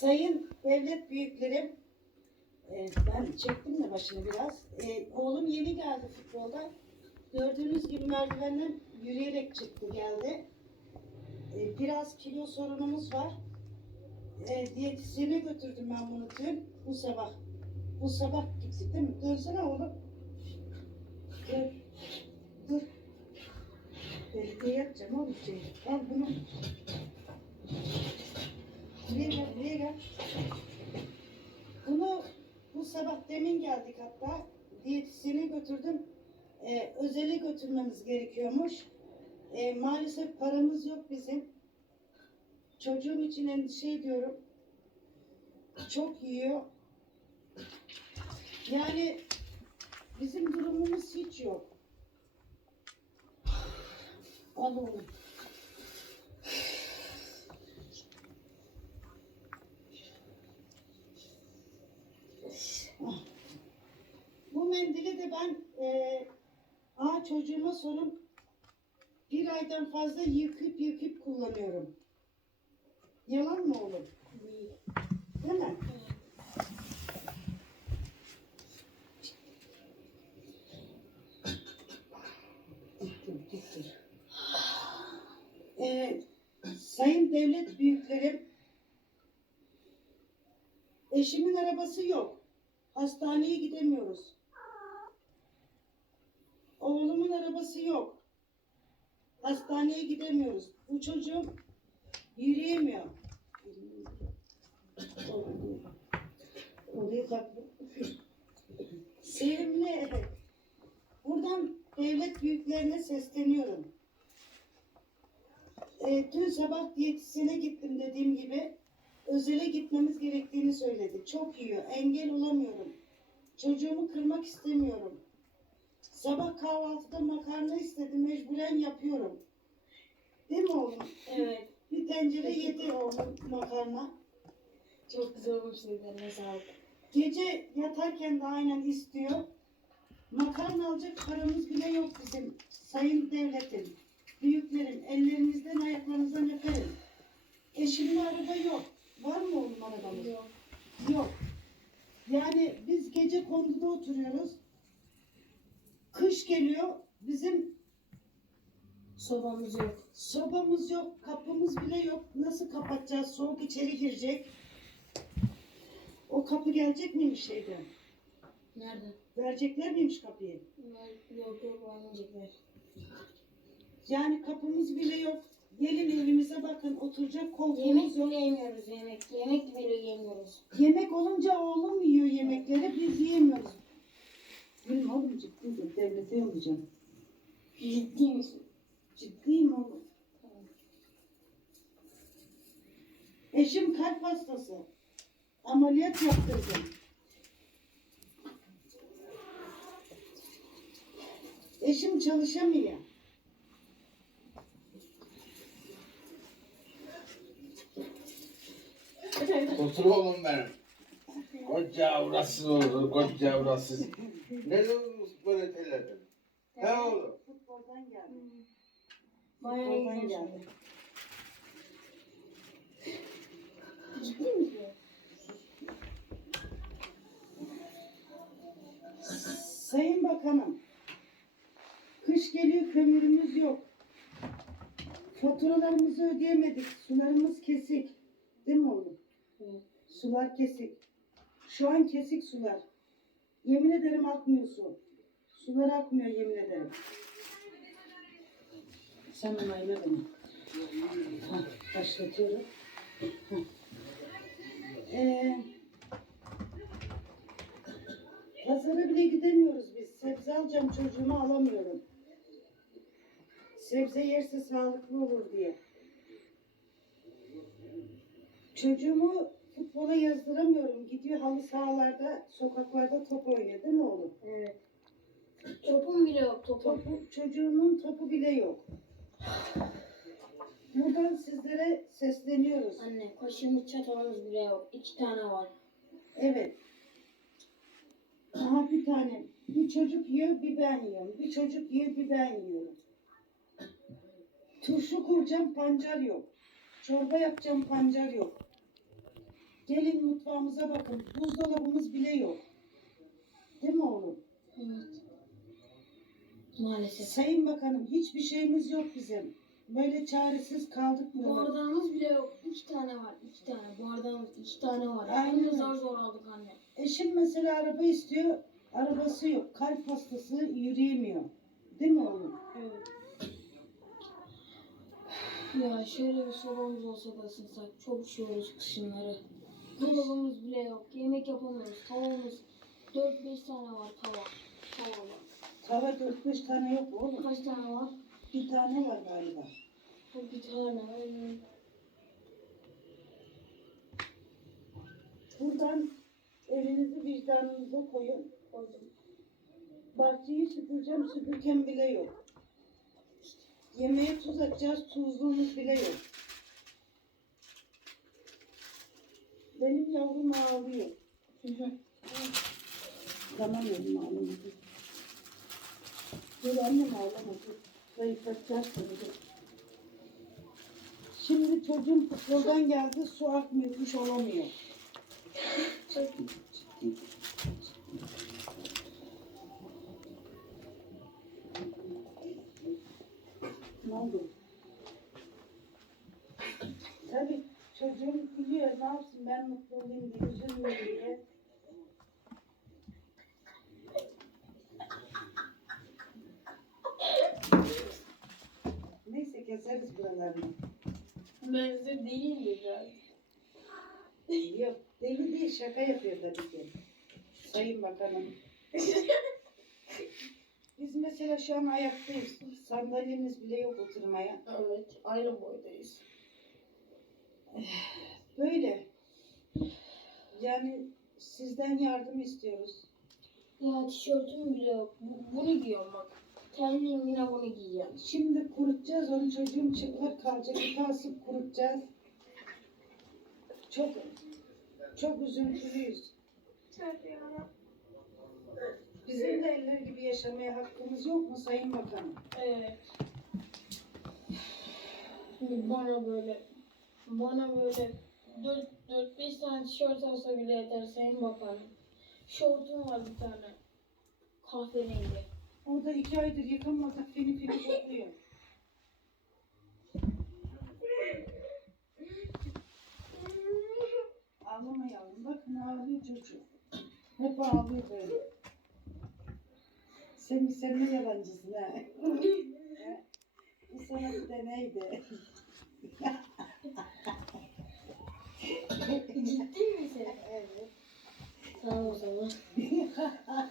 Sayın devlet büyüklerim, e, ben çektim de başını biraz. E, oğlum yeni geldi futbolda. Gördüğünüz gibi merdivenden yürüyerek çıktı geldi. E, biraz kilo sorunumuz var. E, diyetisyene götürdüm ben bunu dün, bu sabah. Bu sabah gittik değil mi? Dönsene oğlum. Dur. Dur. Belediye yapacağım oğlum şey. Al bunu. Buraya gel, buraya gel. Bunu bu sabah demin geldik hatta. Diyetisyene götürdüm. Ee, özele götürmemiz gerekiyormuş. Ee, maalesef paramız yok bizim. Çocuğum için endişe ediyorum. Çok yiyor. Yani bizim durumumuz hiç yok. Al. Mendili de ben eee aa çocuğuma sorup bir aydan fazla yıkıp yıkıp kullanıyorum. Yalan mı oğlum? Değil mi? Ee, sayın devlet büyüklerim, eşimin arabası yok. Hastaneye gidemiyoruz. Arabası yok. Hastaneye gidemiyoruz. Bu çocuğum yürüyemiyor. Kalk. Sevimli. Buradan devlet büyüklerine sesleniyorum. E, dün sabah diyetisyene gittim dediğim gibi. Özele gitmemiz gerektiğini söyledi. Çok yiyor. Engel olamıyorum. Çocuğumu kırmak istemiyorum. Sabah kahvaltıda makarna istedi. Mecburen yapıyorum. Değil mi oğlum? Evet. Bir tencere yedi oğlum makarna. Çok güzel olmuş ellerine sağlık. Gece yatarken de aynen istiyor. Makarna alacak paramız bile yok bizim. Sayın devletim, büyüklerim, ellerinizden ayaklarınızdan öperim. Eşimde araba yok. Var mı oğlum arabamız? Yok. Yok. Yani biz gece konduda oturuyoruz. Geliyor. Bizim Sobamız yok. sobamız yok, kapımız bile yok. Nasıl kapatacağız? Soğuk içeri girecek. O kapı gelecek miymiş şeyden? Nerede? Verecekler miymiş kapıyı? Yok yok vermeyecekler. Yani kapımız bile yok. Gelin evimize bakın. Oturacak Yemek koltuğumuz yok. bile yemiyoruz yemek. Yemek bile yemiyoruz. Yemek olunca oğlum yiyor yemekleri. Biz yiyemiyoruz. Gülüm oğlum ciddi de devlete yollayacağım. Ciddi misin? Ciddiyim oğlum. Eşim kalp hastası. Ameliyat yaptırdım. Eşim çalışamıyor. Otur oğlum benim. Koca avrasız olur, koca avrasız. Ne diyorsunuz böyle telerden? He oğlum. Futboldan geldi. Bayağı Futboldan iyi geldi. Ciddi misin? Sayın Bakanım, kış geliyor kömürümüz yok. Faturalarımızı ödeyemedik, sularımız kesik. Değil mi oğlum? Evet. Sular kesik. Şu an kesik sular. Yemin ederim akmıyor su. Sular akmıyor yemin ederim. Sen onayla beni. Başlatıyorum. Hah. Ee, Pazara bile gidemiyoruz biz. Sebze alacağım çocuğuma alamıyorum. Sebze yerse sağlıklı olur diye. Çocuğumu futbola yazdıramıyorum. Gidiyor halı sahalarda, sokaklarda top oynuyor değil mi oğlum? Evet. Topum bile yok topum. Topu, çocuğumun topu bile yok. Buradan sizlere sesleniyoruz. Anne kaşığımız çatalımız bile yok. İki tane var. Evet. Aha bir tane. Bir çocuk yiyor, bir ben yiyorum. Bir çocuk yiyor, bir ben yiyorum. Turşu kuracağım, pancar yok. Çorba yapacağım, pancar yok. Gelin mutfağımıza bakın. Buzdolabımız bile yok. Değil mi oğlum? Evet. Maalesef. Sayın Bakanım hiçbir şeyimiz yok bizim. Böyle çaresiz kaldık mı? Bardağımız bile yok. İki tane var. iki tane. Bardağımız iki tane var. Aynen öyle. zor zor aldık anne. Eşim mesela araba istiyor. Arabası yok. Kalp hastası yürüyemiyor. Değil mi oğlum? Evet. Ya şöyle bir sobamız olsa da ısınsak çok üşüyoruz kışınları. Dolabımız bile yok. Yemek yapamıyoruz. Tavamız 4-5 tane var tava. Tava var. Tava 4-5 tane yok oğlum. Kaç tane var? Bir tane var galiba. Bir tane var. Buradan elinizi vicdanınıza koyun. Koydum. Bahçeyi süpüreceğim, süpürgen bile yok. Yemeğe tuz atacağız, tuzluğumuz bile yok. Benim yavrum ağlıyor. Tamam oğlum ağlama. dur. Dur annem ağlama dur. Zayıflatacağız seni dur. Şimdi çocuğum futboldan geldi, su akmıyor, duş olamıyor. Ne oldu? Tabii çocuğum biliyor ne yapsın ben mutlu olayım diye. Neyse keseriz buralarını. Benzer değil mi biraz? Yok deli değil şaka yapıyor tabii ki. Sayın Bakanım. Biz mesela şu an ayaktayız. Sandalyemiz bile yok oturmaya. Evet. Aynı boydayız. Böyle. Yani sizden yardım istiyoruz. Ya tişörtüm bile yok. Bu- Bunu giyiyorum bak. Kendim yine bunu giyeceğim. Şimdi kurutacağız onu çocuğum çıplak kalacak. İpi asıp kurutacağız. Çok çok üzüntülüyüz. Bizim de eller gibi yaşamaya hakkımız yok mu Sayın Bakanım? Evet. Şimdi bana böyle bana böyle 4-5 tane tişört olsa bile yeter Sayın Bakanım. Şortum var bir tane. Kahverengi. O da iki aydır yıkanmadık feni feni kokluyor. Ağlama yavrum. Bakın ağlıyor çocuk. Hep ağlıyor böyle. Sen, sen ne yalancısın ha? Bu sana bir deneydi. Ciddi misin? evet. Tamam o zaman.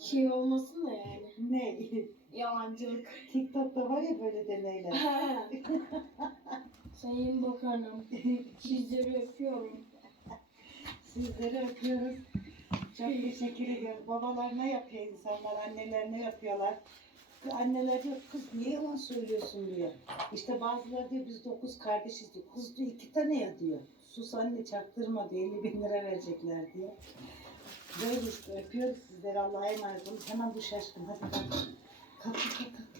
Şey olmasın da yani. Ne? Yalancılık. TikTok'ta var ya böyle deneyler. Sayın Bakanım, sizleri öpüyorum. Sizleri öpüyoruz. Çok teşekkür ediyorum. Babalar ne yapıyor insanlar, anneler ne yapıyorlar? Anneler diyor kız niye yalan söylüyorsun diyor. İşte bazıları diyor biz dokuz kardeşiz diyor. Kız diyor iki tane ya diyor. Sus anne çaktırma diyor 50 bin lira verecekler diyor. Böyle işte öpüyoruz sizleri Allah'a emanet olun. Hemen bu şaşkın hadi kalk. Kalk kalk kalk.